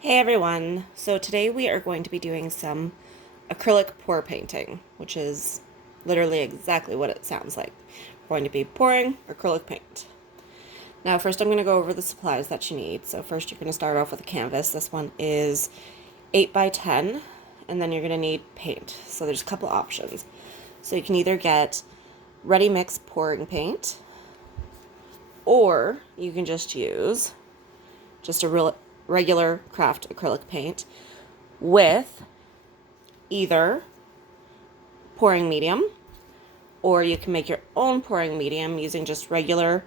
Hey everyone! So today we are going to be doing some acrylic pour painting, which is literally exactly what it sounds like. We're going to be pouring acrylic paint. Now first I'm going to go over the supplies that you need. So first you're going to start off with a canvas. This one is 8 by 10, and then you're going to need paint. So there's a couple options. So you can either get ready mix pouring paint, or you can just use just a regular craft acrylic paint with either pouring medium, or you can make your own pouring medium using just regular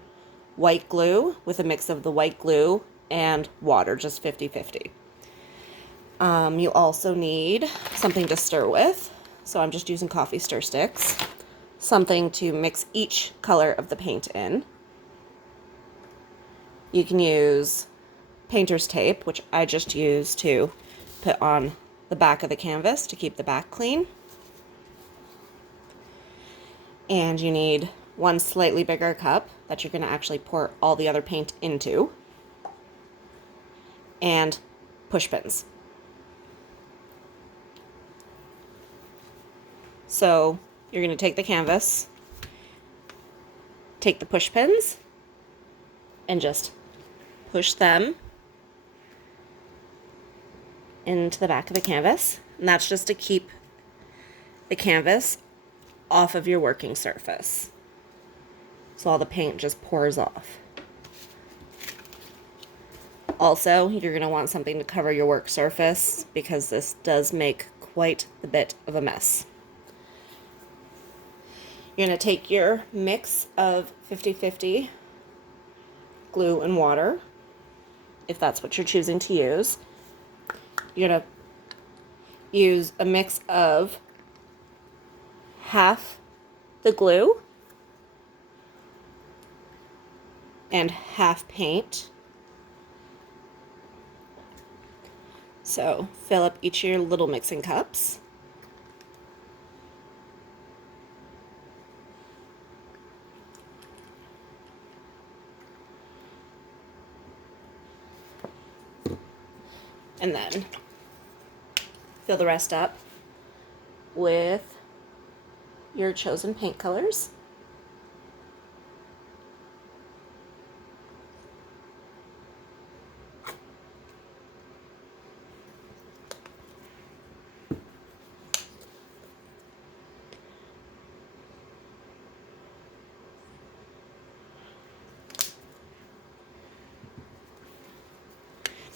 white glue with a mix of the white glue and water, just 50-50. You also need something to stir with, so I'm just using coffee stir sticks, something to mix each color of the paint in. You can use painter's tape, which I just use to put on the back of the canvas to keep the back clean. And you need one slightly bigger cup that you're going to actually pour all the other paint into, and push pins. So you're going to take the canvas, take the push pins, and just push them into the back of the canvas. And that's just to keep the canvas off of your working surface, so all the paint just pours off. Also, you're going to want something to cover your work surface because this does make quite a bit of a mess. You're going to take your mix of 50-50 glue and water, if that's what you're choosing to use. You're going to use a mix of half the glue and half paint. So fill up each of your little mixing cups. And then fill the rest up with your chosen paint colors.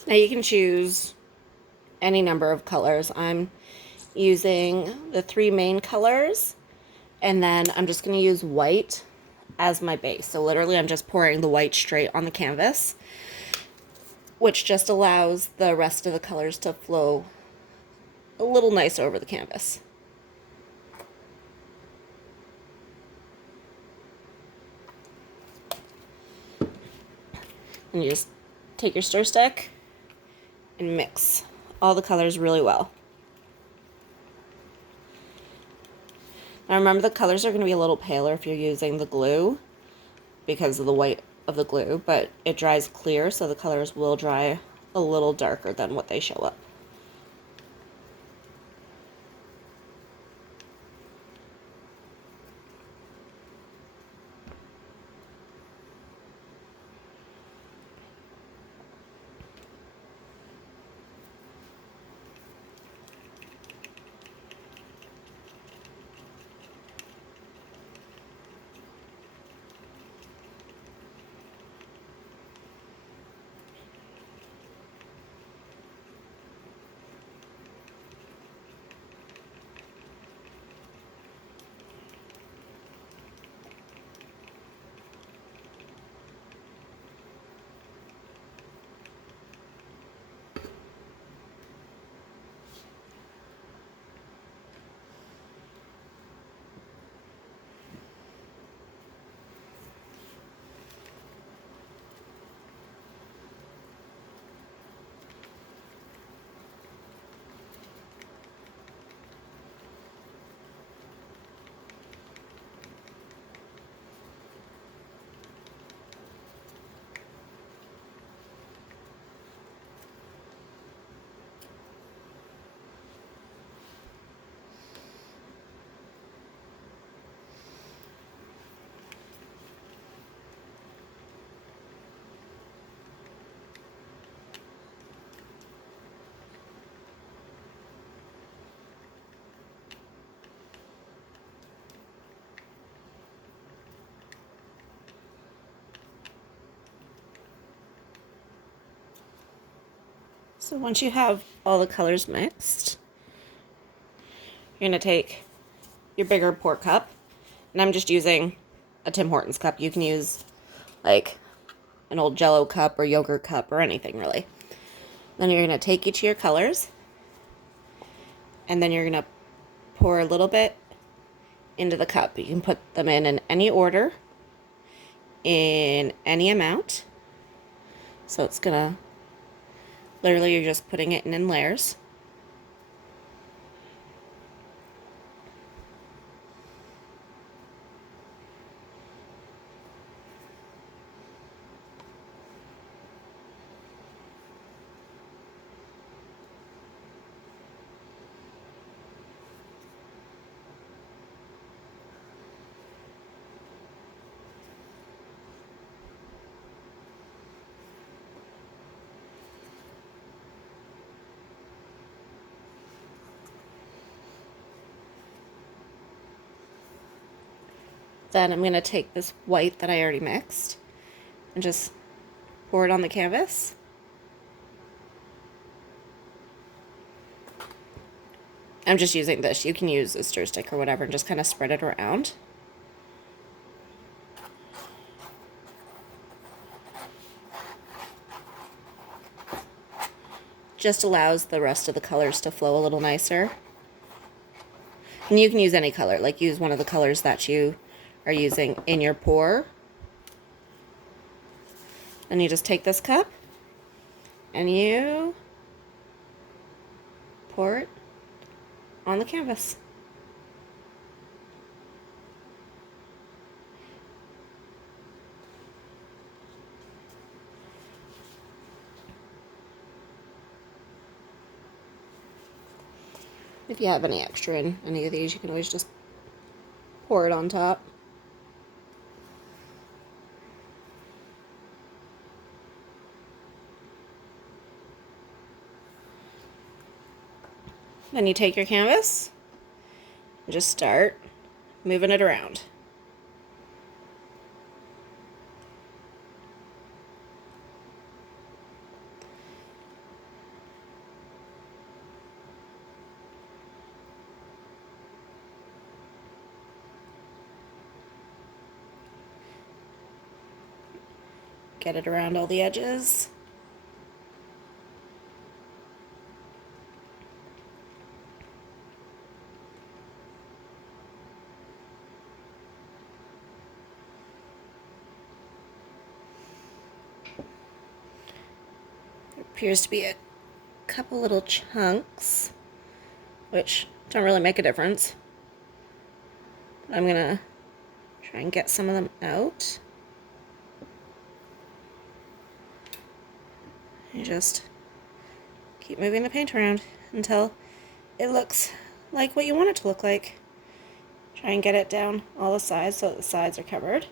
Now you can choose any number of colors. I'm using the 3 main colors, and then I'm just going to use white as my base. So literally I'm just pouring the white straight on the canvas, which just allows the rest of the colors to flow a little nicer over the canvas. And you just take your stir stick and mix all the colors really well. Now remember, the colors are going to be a little paler if you're using the glue because of the white of the glue, but it dries clear, so the colors will dry a little darker than what they show up. So once you have all the colors mixed, you're going to take your bigger pour cup, and I'm just using a Tim Hortons cup. You can use like an old Jello cup or yogurt cup or anything really. Then you're going to take each of your colors, and then you're going to pour a little bit into the cup. You can put them in any order, in any amount. So it's going to, literally you're just putting it in layers. Then I'm going to take this white that I already mixed and just pour it on the canvas. I'm just using this. You can use a stir stick or whatever and just kind of spread it around. Just allows the rest of the colors to flow a little nicer. And you can use any color, like use one of the colors that you are using in your pour. And you just take this cup and you pour it on the canvas. If you have any extra in any of these, you can always just pour it on top. Then you take your canvas and just start moving it around. Get it around all the edges. There appears to be a couple little chunks, which don't really make a difference. But I'm gonna try and get some of them out. You just keep moving the paint around until it looks like what you want it to look like. Try and get it down all the sides so that the sides are covered.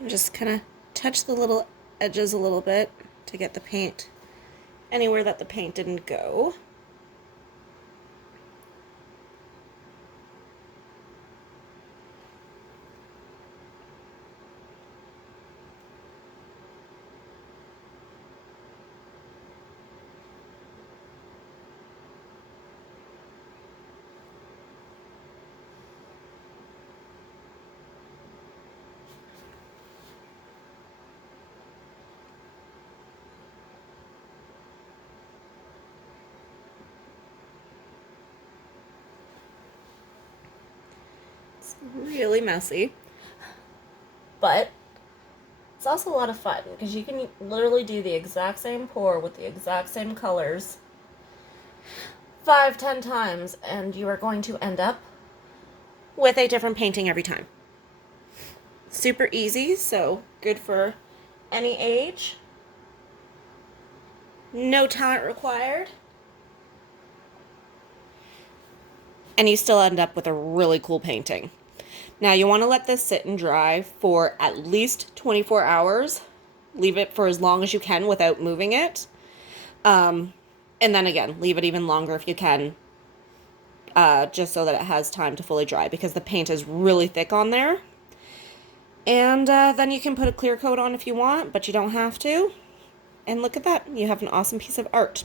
And just kind of touch the little edges a little bit to get the paint anywhere that the paint didn't go. It's really messy, but it's also a lot of fun because you can literally do the exact same pour with the exact same colors 5-10 times and you are going to end up with a different painting every time. Super easy, so good for any age. No talent required. and you still end up with a really cool painting. Now you want to let this sit and dry for at least 24 hours. Leave it for as long as you can without moving it. And then again, leave it even longer if you can, just so that it has time to fully dry, because the paint is really thick on there. And then you can put a clear coat on if you want, but you don't have to. And look at that, you have an awesome piece of art.